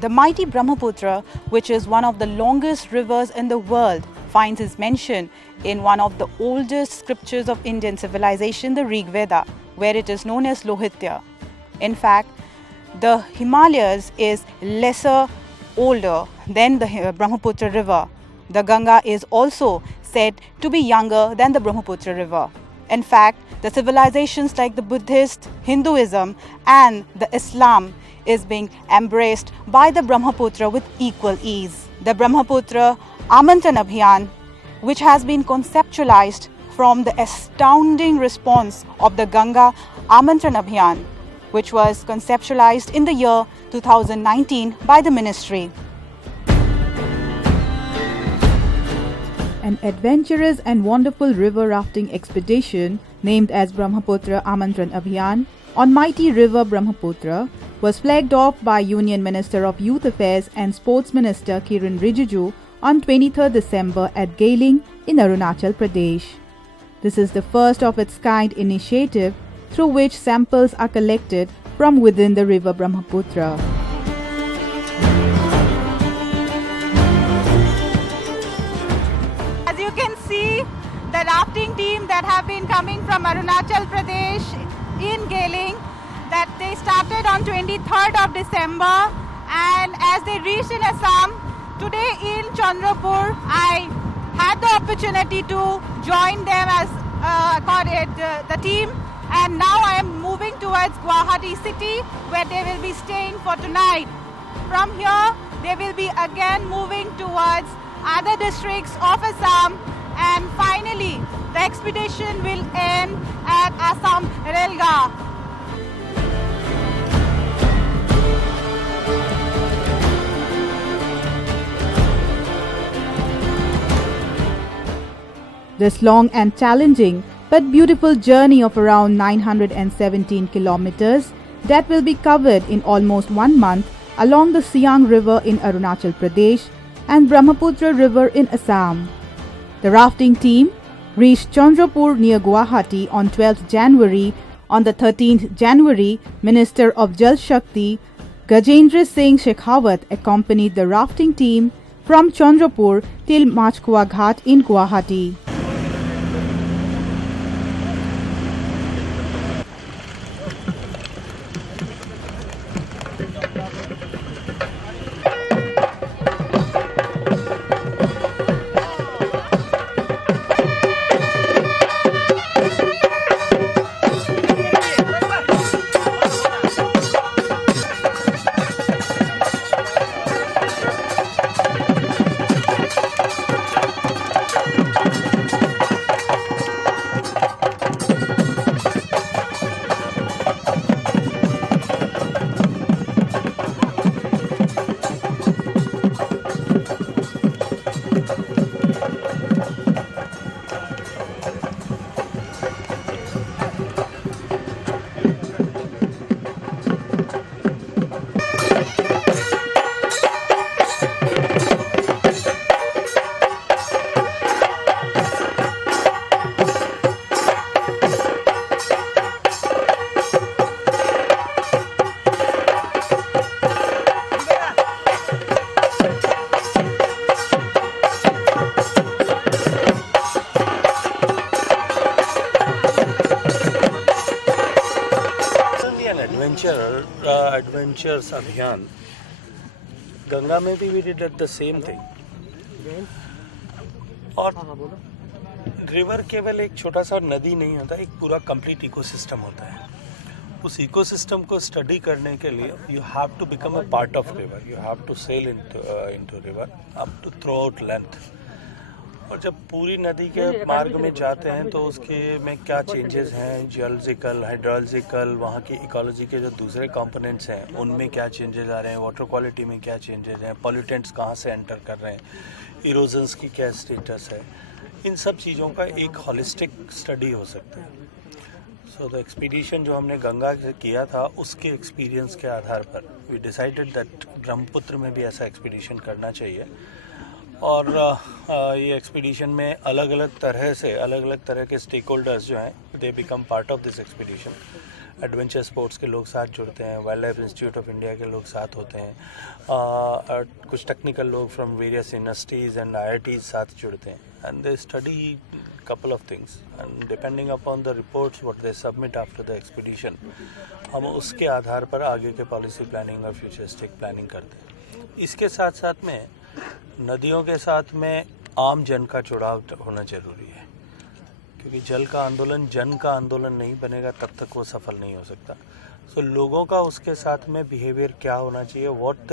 The mighty Brahmaputra, which is one of the longest rivers in the world, finds its mention in one of the oldest scriptures of Indian civilization, the Rig Veda, where it is known as Lohitya. In fact, the Himalayas is lesser older than the Brahmaputra river. The Ganga is also said to be younger than the Brahmaputra river. In fact, the civilizations like the Buddhist, Hinduism and the Islam is being embraced by the Brahmaputra with equal ease. The Brahmaputra Amantran Abhiyan, which has been conceptualized from the astounding response of the Ganga Amantran Abhiyan, which was conceptualized in the year 2019 by the ministry. An adventurous and wonderful river rafting expedition named as Brahmaputra Amantran Abhiyan on mighty river Brahmaputra was flagged off by Union Minister of Youth Affairs and Sports Minister Kiren Rijiju on 23rd December at Gailing in Arunachal Pradesh. This is the first of its kind initiative through which samples are collected from within the river Brahmaputra. As you can see, the rafting team that have been coming from Arunachal Pradesh in Gailing, that they started on 23rd of December, and as they reached in Assam, today in Chandrapur, I had the opportunity to join them as the team, and now I am moving towards Guwahati city, where they will be staying for tonight. From here, they will be again moving towards other districts of Assam, and finally the expedition will end at Assam Relga. This long and challenging but beautiful journey of around 917 kilometers that will be covered in almost 1 month along the Siang River in Arunachal Pradesh and Brahmaputra River in Assam. The rafting team reached Chandrapur near Guwahati on 12th January. On the 13th January, Minister of Jal Shakti Gajendra Singh Shekhawat accompanied the rafting team from Chandrapur till Machkua Ghat in Guwahati. Adventures अभियान गंगा में भी we did the same thing. और river केवल एक छोटा सा नदी नहीं होता, एक पूरा कंप्लीट इकोसिस्टम होता है. उस इकोसिस्टम को स्टडी करने के लिए you have to become a part of river, you have to sail into river up to throughout length. और जब पूरी नदी के मार्ग में जाते हैं तो उसके में क्या चेंजेस हैं, जियोलॉजिकल, हाइड्रोलॉजिकल, वहाँ की इकोलॉजी के जो दूसरे कंपोनेंट्स हैं उनमें क्या चेंजेस आ रहे हैं, वाटर क्वालिटी में क्या चेंजेस हैं, पॉल्यूटेंट्स कहाँ से एंटर कर रहे हैं, इरोजन्स की क्या स्टेटस है, इन सब चीज़ों का एक हॉलिस्टिक स्टडी हो सकता है. सो द एक्सपीडिशन जो हमने गंगा से किया था उसके एक्सपीरियंस के आधार पर वी डिसाइडेड दैट ब्रह्मपुत्र में भी ऐसा एक्सपीडिशन करना चाहिए. और ये एक्सपीडिशन में अलग अलग तरह के स्टेक होल्डर्स जो हैं they become part of this expedition. Adventure sports के लोग साथ जुड़ते हैं, wild life institute of India के लोग साथ होते हैं, कुछ टेक्निकल लोग from various universities and IITs साथ जुड़ते हैं, and they study couple of things, and depending upon the reports what they submit after the expedition, हम उसके आधार पर आगे के पॉलिसी प्लानिंग और फ्यूचरिस्टिक प्लानिंग करते हैं। इसके साथ साथ में नदियों के साथ में आम जन का जुड़ाव होना जरूरी है, क्योंकि जल का आंदोलन जन का आंदोलन नहीं बनेगा तब तक वो सफल नहीं हो सकता। सो लोगों का उसके साथ में बिहेवियर क्या होना चाहिए, what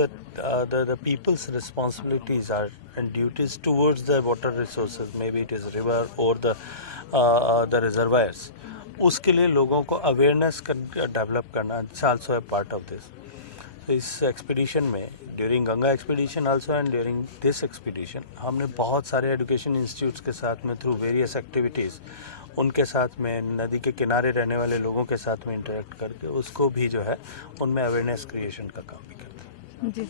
the people's responsibilities are and duties towards the water resources, maybe it is river or the reservoirs, उसके लिए लोगों को अवेयरनेस डेवलप करना is also a part of this. तो इस एक्सपीडिशन में during Ganga expedition also and during this expedition हमने बहुत सारे एजुकेशन इंस्टीट्यूट्स के साथ में थ्रू वेरियस एक्टिविटीज़ उनके साथ में नदी के किनारे रहने वाले लोगों के साथ में इंटरेक्ट करके उसको भी जो है उनमें अवेयरनेस क्रिएशन का काम भी करते हैं। जी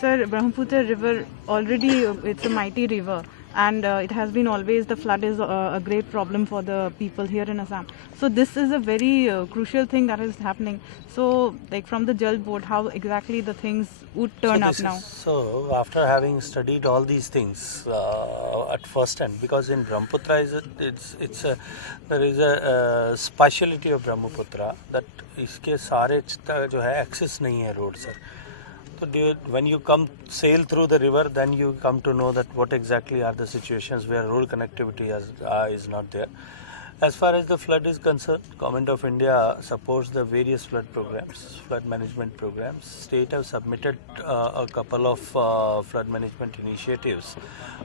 sir, Brahmaputra river already it's a mighty river and it has been always, the flood is a great problem for the people here in Assam. So this is a very crucial thing that is happening. So like from the Jal board, how exactly the things would turn up now? So after having studied all these things at first hand, because in Brahmaputra there is a speciality of Brahmaputra that इसके सारे जो है access नहीं है road sir. So when you come sail through the river, then you come to know that what exactly are the situations where road connectivity is not there. As far as the flood is concerned, Government of India supports the various flood programs, flood management programs. State have submitted a couple of flood management initiatives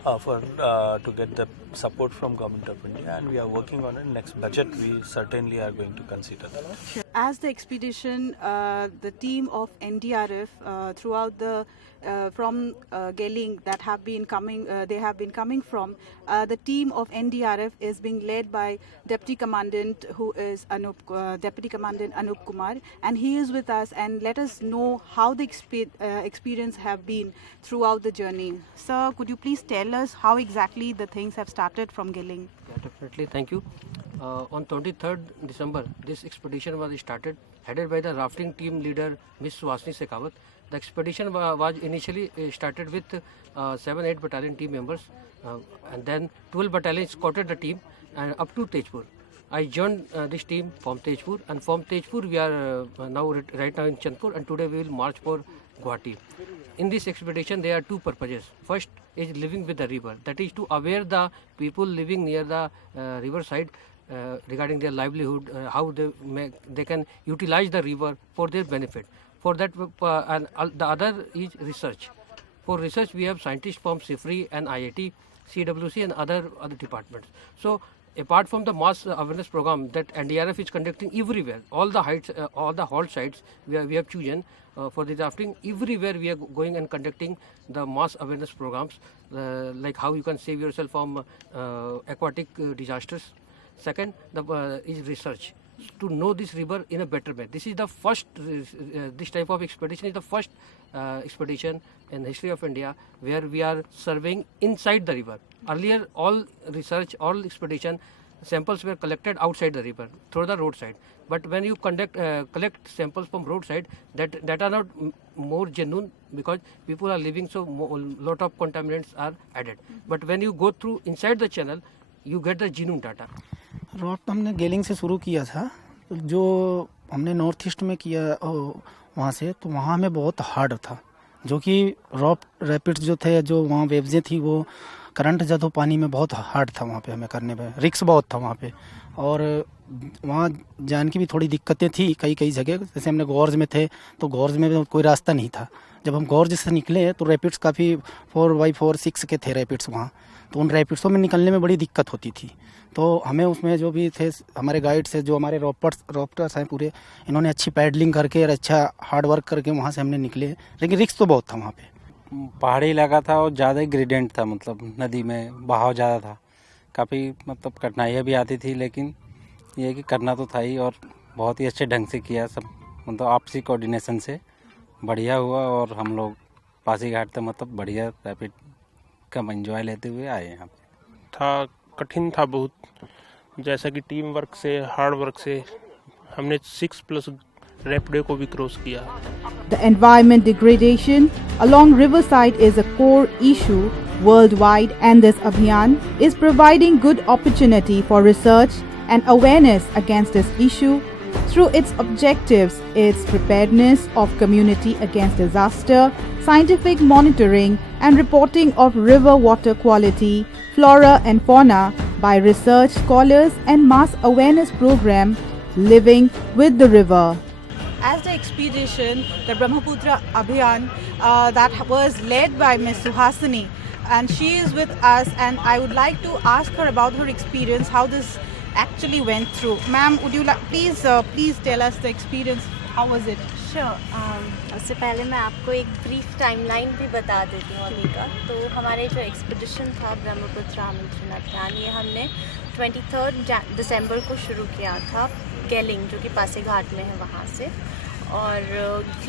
to get the support from Government of India, and we are working on it. Next budget, we certainly are going to consider that. As the expedition, the team of NDRF throughout the from Geling that have been coming, they have been coming from. The team of NDRF is being led by Deputy Commandant, who is Deputy Commandant Anup Kumar, and he is with us. And let us know how the experience have been throughout the journey. Sir, could you please tell us how exactly the things have started from Geling? Yeah, definitely. Thank you. On 23rd December, this expedition was started, headed by the rafting team leader Ms. Suhasini Shekhawat. The expedition was initially started with 7-8 battalion team members, and then 12 battalions escorted the team and up to Tejpur. I joined this team from Tejpur, and from Tejpur we are right now in Chandpur, and today we will march for Guwahati. In this expedition there are two purposes. First is living with the river, that is to aware the people living near the river side regarding their livelihood, how they can utilize the river for their benefit. For that, and the other is research. For research, we have scientists from CIFRI and IIT, CWC, and other departments. So, apart from the mass awareness program that NDRF is conducting everywhere, all the heights, all the halt sites we have chosen for the rafting, everywhere we are going and conducting the mass awareness programs, like how you can save yourself from aquatic disasters. Second, is research, to know this river in a better way. This is the first, this type of expedition is the first expedition in the history of India where we are surveying inside the river. Earlier, all research, all expedition samples were collected outside the river through the roadside. But when you collect samples from roadside, that are not more genuine, because people are living, so lot of contaminants are added. But when you go through inside the channel, you get the genuine data. Raft हमने गेलिंग से शुरू किया था, जो हमने north east में किया वहाँ से, तो वहाँ हमें बहुत हार्ड था, जो कि रॉफ्ट रैपिड्स जो थे, जो वहाँ वेव्सें थी, वो करंट जो पानी में बहुत हार्ड था, वहाँ पे हमें करने में रिस्क बहुत था वहाँ पे, और वहाँ जाने की भी थोड़ी दिक्कतें थी कई जगह। जैसे हमने गॉर्ज में थे, तो गॉर्ज में कोई रास्ता नहीं था। जब हम गॉर्ज से निकले तो रैपिड्स काफ़ी 4x4 6 के थे रैपिड्स वहाँ, तो उन रैपिड्सों में निकलने में बड़ी दिक्कत होती थी। तो हमें उसमें जो भी थे हमारे गाइड से, जो हमारे रॉप्टर्स हैं पूरे, इन्होंने अच्छी पैडलिंग करके और अच्छा हार्ड वर्क करके वहाँ से हमने निकले, लेकिन रिस्क तो बहुत था वहाँ पे। पहाड़ी इलाका था और ज़्यादा ही ग्रेडियंट था, मतलब नदी में बहाव ज़्यादा था, काफ़ी मतलब कठिनाइयाँ भी आती थी, लेकिन ये कि करना तो था ही, और बहुत ही अच्छे ढंग से किया सब, मतलब आपसी कोऑर्डिनेशन से बढ़िया हुआ, और हम लोग पासी घाट तक मतलब बढ़िया रैपिड का एंजॉय लेते हुए आए यहाँ पे। था कठिन था बहुत, जैसा कि टीम वर्क से, हार्ड वर्क से हमने 6+ रैपिडो को भी क्रॉस किया। The environment degradation along riverside is a core issue worldwide, and this Abhiyan is providing good opportunity for research and awareness against this issue through its objectives, its preparedness of community against disaster, scientific monitoring and reporting of river water quality, flora and fauna by research scholars and mass awareness program living with the river. As the expedition, the Brahmaputra Abhiyan that was led by Ms. Suhasini, and she is with us, and I would like to ask her about her experience, how this actually went through. Ma'am, would you like please tell us the experience? How was it? उससे पहले मैं आपको एक brief timeline भी बता देती हूँ अभी का। तो हमारे जो एक्सपीडिशन था ब्रह्मपुत्र आमंत्रण अभियान, ये हमने 23 दिसंबर को शुरू किया था गेलिंग, जो कि पासीघाट में है, वहाँ से। और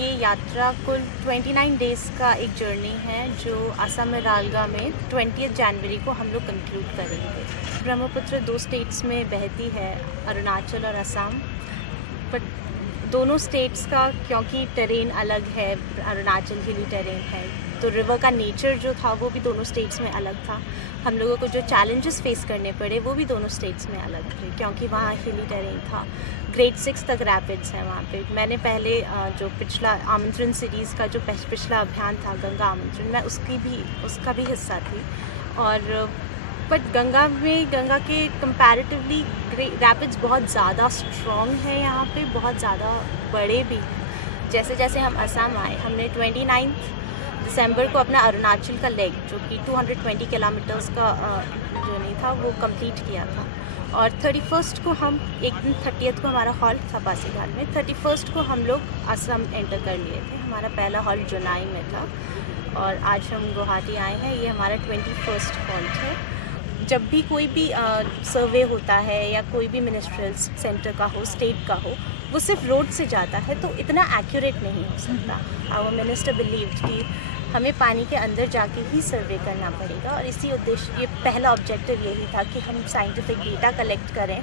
ये यात्रा कुल 29 डेज़ का एक जर्नी है, जो असम में रालगा में 20 जनवरी को हम लोग कंक्लूड करेंगे। ब्रह्मपुत्र 2 स्टेट्स में बहती है, अरुणाचल और असम, बट दोनों स्टेट्स का क्योंकि टेरेन अलग है, अरुणाचल हिली टेरेन है, तो रिवर का नेचर जो था वो भी दोनों स्टेट्स में अलग था। हम लोगों को जो चैलेंजेस फेस करने पड़े वो भी दोनों स्टेट्स में अलग थे, क्योंकि वहाँ हिली टेरेन था। ग्रेड 6 तक रैपिड्स हैं वहाँ पे। मैंने पहले जो पिछला आमंत्रण सीरीज़ का जो पिछला अभियान था गंगा आमंत्रण, मैं उसका भी हिस्सा थी। और बट गंगा के कंपैरेटिवली रैपिड्स बहुत ज़्यादा स्ट्रॉन्ग है यहाँ पे, बहुत ज़्यादा बड़े भी। जैसे जैसे हम असम आए, हमने 29 दिसंबर को अपना अरुणाचल का लेग, जो कि 220 किलोमीटर्स का जर्नी था, वो कंप्लीट किया था। और 31 को हम एक दिन 30th को हमारा हॉल्ट था पासीघाट में, 31 को हम लोग असम एंटर कर लिए थे। हमारा पहला हॉल्ट जुलाई में था और आज हम गुवाहाटी आए हैं। ये हमारा 21st हॉल्ट है। जब भी कोई भी सर्वे होता है या कोई भी मिनिस्ट्रियल सेंटर का हो, स्टेट का हो, वो सिर्फ रोड से जाता है तो इतना एक्यूरेट नहीं हो सकता। आवर मिनिस्टर बिलीव्ड कि हमें पानी के अंदर जाके ही सर्वे करना पड़ेगा, और इसी उद्देश्य, ये पहला ऑब्जेक्टिव यही था कि हम साइंटिफिक डेटा कलेक्ट करें।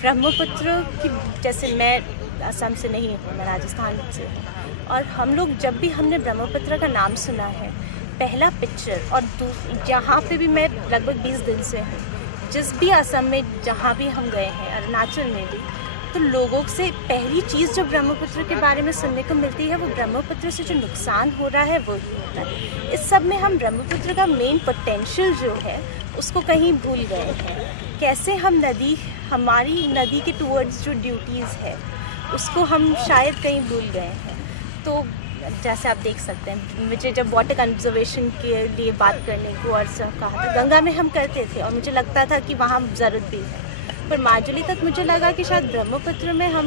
ब्रह्मपुत्र की, जैसे मैं असम से नहीं हूँ, मैं राजस्थान से हूँ, और हम लोग जब भी हमने ब्रह्मपुत्र का नाम सुना है, पहला पिक्चर, और जहाँ पे भी मैं लगभग 20 दिन से हूँ, जिस भी असम में जहाँ भी हम गए हैं, अरुणाचल में भी, तो लोगों से पहली चीज़ जो ब्रह्मपुत्र के बारे में सुनने को मिलती है, वो ब्रह्मपुत्र से जो नुकसान हो रहा है वो ही होता है। इस सब में हम ब्रह्मपुत्र का मेन पोटेंशियल जो है उसको कहीं भूल गए हैं। कैसे हम हमारी नदी के टूवर्ड्स जो ड्यूटीज़ है उसको हम शायद कहीं भूल गए हैं। तो जैसे आप देख सकते हैं, मुझे जब वाटर कंजर्वेशन के लिए बात करने को और सब कहा था, गंगा में हम करते थे और मुझे लगता था कि वहाँ ज़रूरत भी है, पर माजुली तक मुझे लगा कि शायद ब्रह्मपुत्र में हम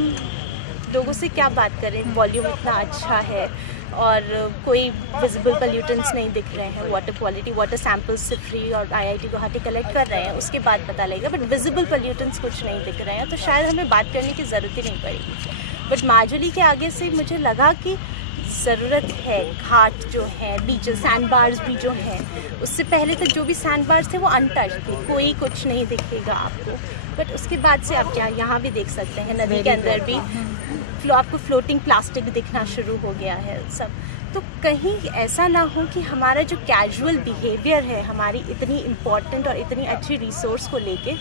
लोगों से क्या बात करें, वॉल्यूम इतना अच्छा है और कोई विजिबल पोल्यूटेंट्स नहीं दिख रहे हैं, वाटर क्वालिटी, वाटर सैंपल्स से फ्री और IIT गुवाहाटी कलेक्ट कर रहे हैं, उसके बाद पता लगेगा, बट विजिबल पोल्यूटेंट्स कुछ नहीं दिख रहे हैं, तो शायद हमें बात करने की ज़रूरत ही नहीं पड़ेगी। बट माजुली के आगे से मुझे लगा कि ज़रूरत है। घाट जो है, बीचेस, सैंड बार्स भी जो हैं, उससे पहले तक जो भी सैंड बार्स थे वो अनटच्ड थे, कोई कुछ नहीं दिखेगा आपको। बट उसके बाद से आप यहाँ भी देख सकते हैं, नदी के अंदर भी आपको फ्लोटिंग प्लास्टिक दिखना शुरू हो गया है सब। तो कहीं ऐसा ना हो कि हमारा जो कैजुअल बिहेवियर है हमारी इतनी इम्पॉर्टेंट और इतनी अच्छी रिसोर्स को लेके,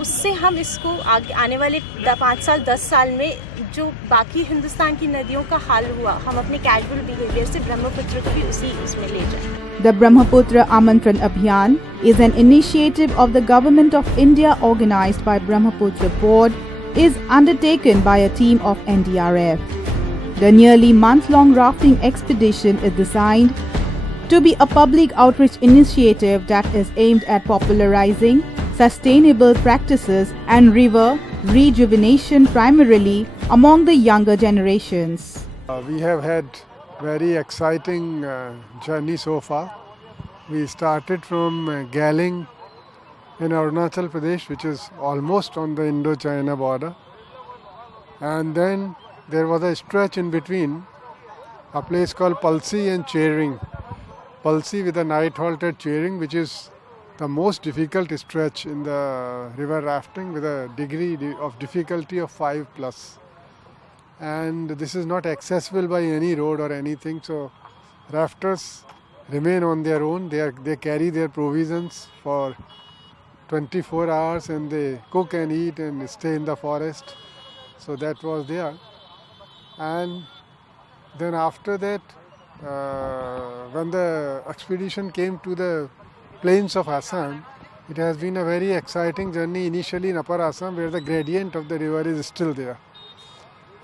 उससे हम इसको आने वाले 5 साल 10 साल में जो बाकी हिंदुस्तान की नदियों का हाल हुआ, हम अपने कैजुअल बिहेवियर से ब्रह्मपुत्र को भी उसमें ले जाएं। The Brahmaputra Amantran Abhiyan is an initiative of the Government of India organized by Brahmaputra Board, is undertaken by a team of NDRF. The nearly month-long rafting expedition is designed to be a public outreach initiative that is aimed at popularizing sustainable practices and river rejuvenation primarily among the younger generations. We have had very exciting journey so far. We started from Galing in Arunachal Pradesh, which is almost on the Indo-China border, and then there was a stretch in between, a place called Palsi and Chering. Palsi with a night halt at Chering, which is the most difficult stretch in the river rafting with a degree of difficulty of 5+. And this is not accessible by any road or anything, so rafters remain on their own. They carry their provisions for 24 hours and they cook and eat and stay in the forest. So that was there. And then after that, when the expedition came to the plains of Assam, it has been a very exciting journey initially in Upper Assam, where the gradient of the river is still there.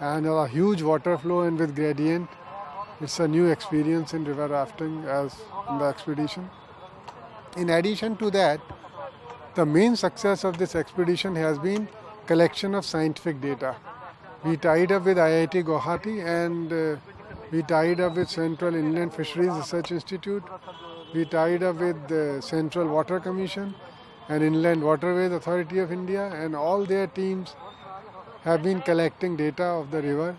And a huge water flow, and with gradient, it's a new experience in river rafting as in the expedition. In addition to that, the main success of this expedition has been collection of scientific data. We tied up with IIT Guwahati and we tied up with Central Inland Fisheries Research Institute. We tied up with the Central Water Commission and Inland Waterways Authority of India, and all their teams have been collecting data of the river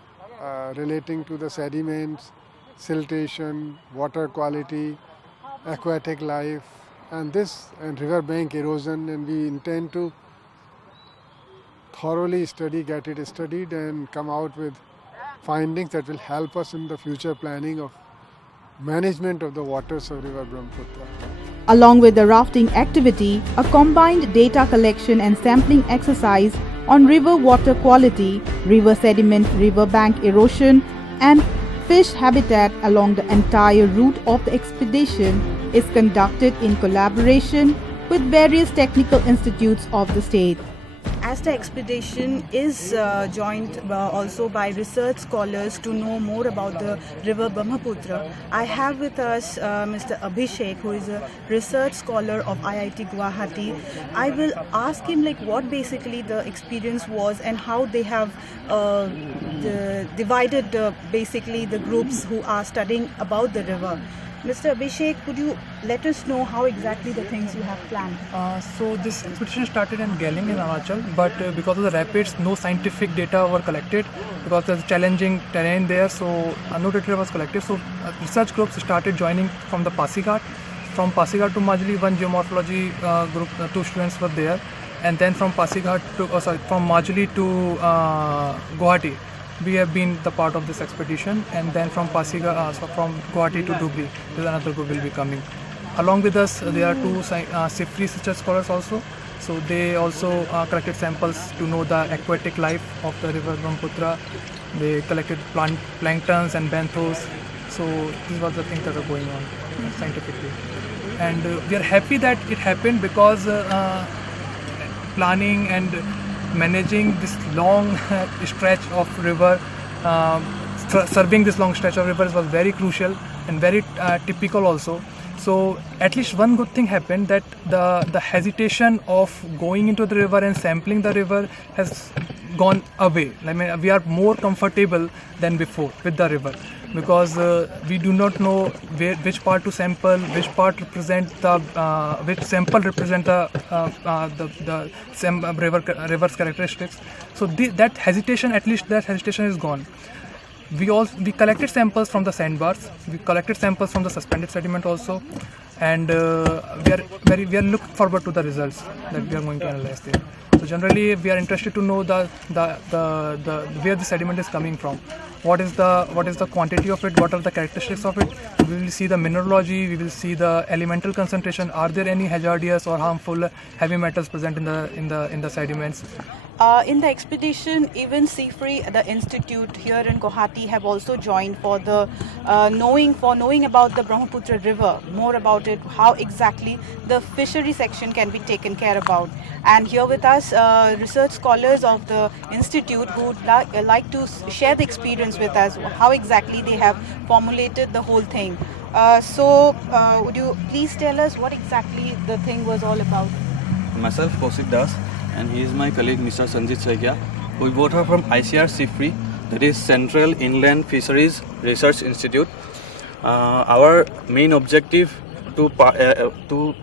relating to the sediments, siltation, water quality, aquatic life, and river bank erosion, and we intend to thoroughly get it studied and come out with findings that will help us in the future planning of management of the waters of river Brahmaputra. Along with the rafting activity, a combined data collection and sampling exercise on river water quality, river sediment, river bank erosion, and fish habitat along the entire route of the expedition is conducted in collaboration with various technical institutes of the state. As the expedition is joined also by research scholars to know more about the river Brahmaputra, I have with us Mr. Abhishek, who is a research scholar of IIT Guwahati. I will ask him what basically the experience was and how they have divided basically the groups who are studying about the river. Mr. Abhishek, could you let us know how exactly the things you have planned? So this expedition started in Galing in Arunachal, but because of the rapids, no scientific data were collected because there's challenging terrain there, so no data was collected. So research groups started joining from the Pasighat. From Pasighat to Majuli, one geomorphology group, 2 students were there, and then from Pasighat to from Majuli to Guwahati, we have been the part of this expedition, and then from Pasighat, from Guwahati to Dhubri, there's another group will be coming. Along with us, there are 2 SIFRI research scholars also. So they also collected samples to know the aquatic life of the river Brahmaputra. They collected planktons and benthos. So these were the things that are going on scientifically. And we are happy that it happened because planning and managing this long stretch of river, serving this long stretch of rivers was very crucial and very typical also. So at least one good thing happened, that the hesitation of going into the river and sampling the river has gone away. I mean, we are more comfortable than before with the river, because we do not know which part to sample, which part represent the which sample represent the river's characteristics. So that hesitation, at least that hesitation is gone. We collected samples from the sandbars. We collected samples from the suspended sediment also, and we are looking forward to the results that we are going to analyze there. So generally, we are interested to know the where the sediment is coming from. What is the quantity of it? What are the characteristics of it? We will see the mineralogy. We will see the elemental concentration. Are there any hazardous or harmful heavy metals present in the sediments? In the expedition, even SIFRI, the institute here in Guwahati, have also joined for the knowing about the Brahmaputra river, more about it, how exactly the fishery section can be taken care about. And here with us, research scholars of the institute who would like to share the experience with us, how exactly they have formulated the whole thing. So would you please tell us what exactly the thing was all about? Myself, Kaushik Das, and he is my colleague Mr. Sanjit Saikia. We both are from ICR SIFRI, that is Central Inland Fisheries Research Institute. Our main objective to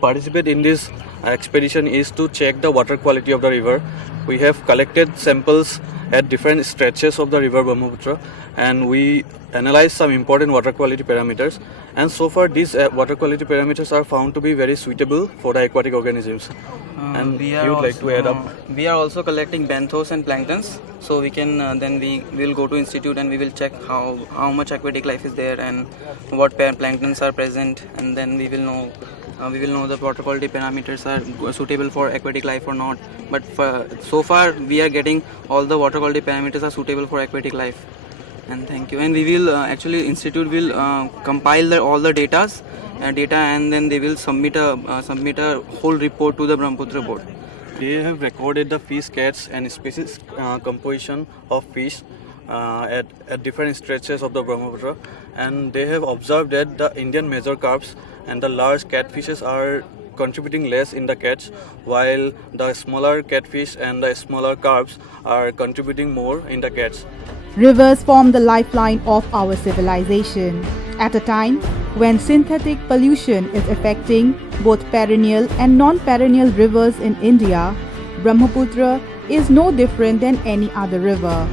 participate in this expedition is to check the water quality of the river. We have collected samples at different stretches of the river Brahmaputra, and we analyzed some important water quality parameters. And so far, these water quality parameters are found to be very suitable for the aquatic organisms. And we you are would like to add up? We are also collecting benthos and planktons, so we can then we will go to institute and we will check how much aquatic life is there and what planktons are present, and then we will know the water quality parameters are suitable for aquatic life or not. But so far we are getting all the water quality parameters are suitable for aquatic life. And thank you. And we will actually institute will compile all the data, and then they will submit a whole report to the Brahmaputra board. They have recorded the fish catch and species composition of fish at different stretches of the Brahmaputra, and they have observed that the Indian major carps and the large catfishes are contributing less in the catch, while the smaller catfish and the smaller carps are contributing more in the catch. Rivers form the lifeline of our civilization. At a time when synthetic pollution is affecting both perennial and non-perennial rivers in India, Brahmaputra is no different than any other river.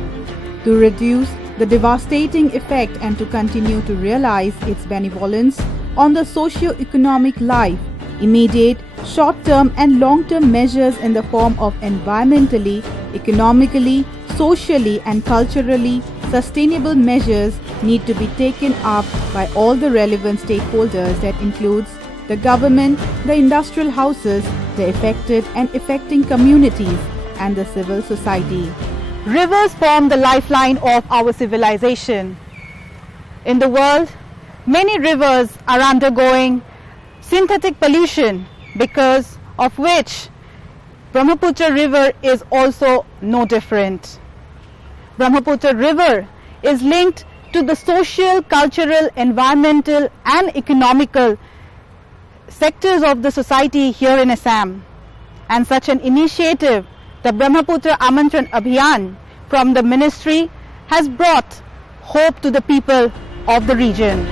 To reduce the devastating effect and to continue to realize its benevolence on the socio-economic life, immediate, short-term and long-term measures in the form of environmentally, economically, socially and culturally sustainable measures need to be taken up by all the relevant stakeholders. That includes the government, the industrial houses, the affected and affecting communities and the civil society. Rivers form the lifeline of our civilization. In the world, many rivers are undergoing synthetic pollution, because of which Brahmaputra river is also no different. Brahmaputra river is linked to the social, cultural, environmental and economical sectors of the society here in Assam. And such an initiative, the Brahmaputra Amantran Abhiyan from the ministry, has brought hope to the people of the region.